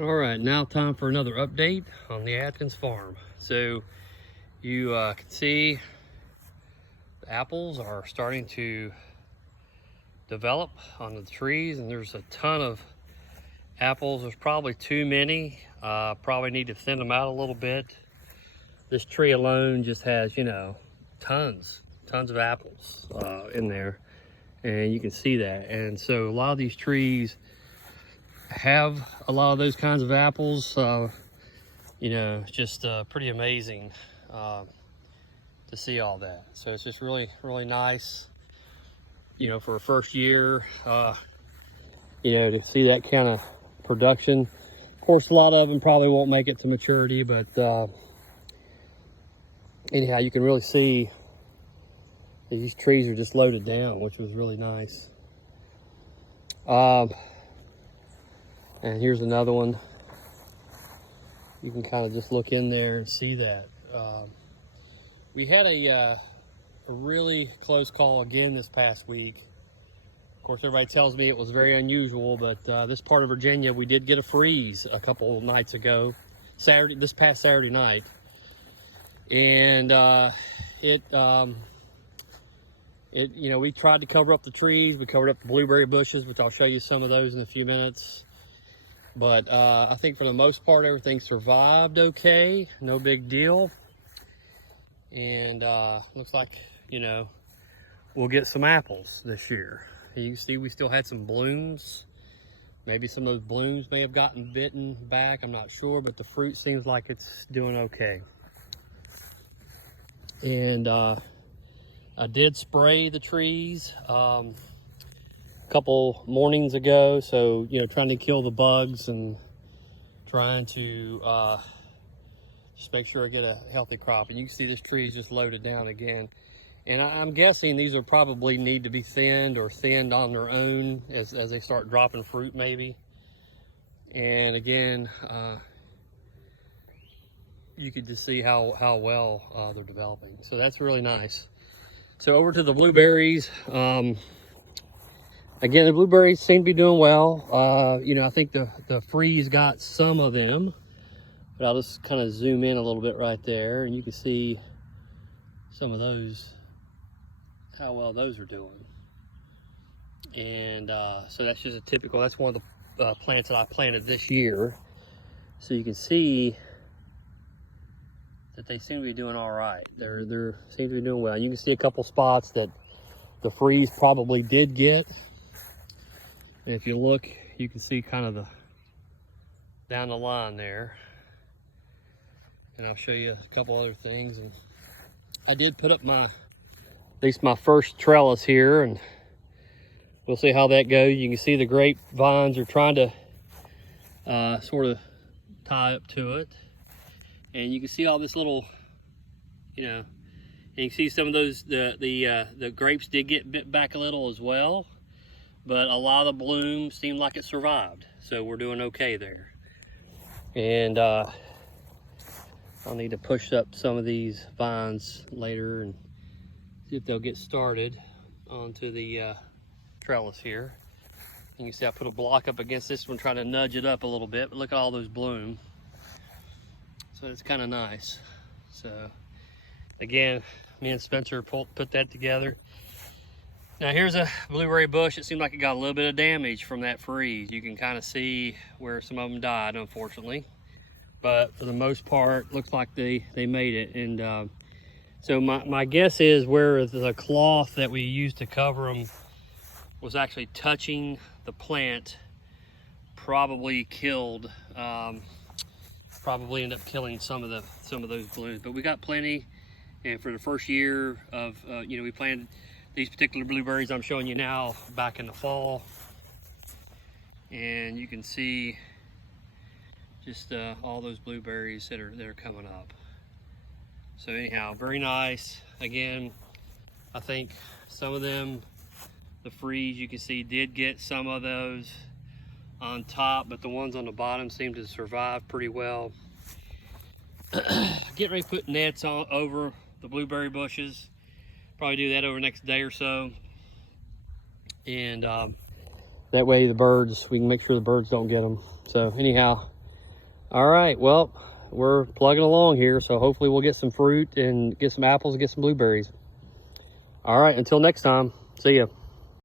All right, now time for another update on the Adkins farm. So you can see the apples are starting to develop on the trees, and there's a ton of apples. There's probably too many. Probably need to thin them out a little bit. This tree alone just has, tons of apples in there, and you can see that. And so a lot of these trees have a lot of those kinds of apples. It's just pretty amazing to see all that. So it's just really nice, for a first year, to see that kind of production. Of course, a lot of them probably won't make it to maturity, but anyhow, you can really see these trees are just loaded down, which was really nice. And here's another one. You can kind of just look in there and see that. We had a really close call again this past week. Of course, everybody tells me it was very unusual, but this part of Virginia, we did get a freeze a couple of nights ago, this past Saturday night. And we tried to cover up the trees. We covered up the blueberry bushes, which I'll show you some of those in a few minutes. But I think for the most part, everything survived okay. No big deal. And looks like, we'll get some apples this year. You see, we still had some blooms. Maybe some of those blooms may have gotten bitten back. I'm not sure, but the fruit seems like it's doing okay. And I did spray the trees a couple mornings ago, so trying to kill the bugs and trying to just make sure I get a healthy crop. And you can see this tree is just loaded down again, and I'm guessing these will probably need to be thinned or thinned on their own as they start dropping fruit maybe. And again, you could just see how well they're developing, so that's really nice. So over to the blueberries. Again, the blueberries seem to be doing well. I think the freeze got some of them, but I'll just kind of zoom in a little bit right there, and you can see some of those, how well those are doing. And so that's just that's one of the plants that I planted this year. So you can see that they seem to be doing all right. They seem to be doing well. You can see a couple spots that the freeze probably did get. And if you look, you can see kind of down the line there. And I'll show you a couple other things. And I did put up at least my first trellis here, and we'll see how that goes. You can see the grapevines are trying to sort of tie up to it. And you can see all this little, and you can see some of those, the grapes did get bit back a little as well. But a lot of the bloom seemed like it survived, so we're doing okay there. And I'll need to push up some of these vines later and see if they'll get started onto the trellis here. And you can see I put a block up against this one, trying to nudge it up a little bit, but look at all those bloom. So it's kind of nice. So again, me and Spencer put that together. Now here's a blueberry bush. It seemed like it got a little bit of damage from that freeze. You can kind of see where some of them died, unfortunately. But for the most part, looks like they made it. And so my guess is where the cloth that we used to cover them was actually touching the plant, probably killed, probably ended up killing some of those blooms. But we got plenty, and for the first year of, we planted these particular blueberries I'm showing you now back in the fall, and you can see just all those blueberries that are coming up. So anyhow, very nice. Again, I think some of them, the freeze, you can see did get some of those on top, but the ones on the bottom seem to survive pretty well. Getting ready to put nets over the blueberry bushes. Probably do that over the next day or so. And that way we can make sure the birds don't get them. So anyhow, All right, well, we're plugging along here, so hopefully we'll get some fruit and get some apples and get some blueberries. All right, until next time, see ya.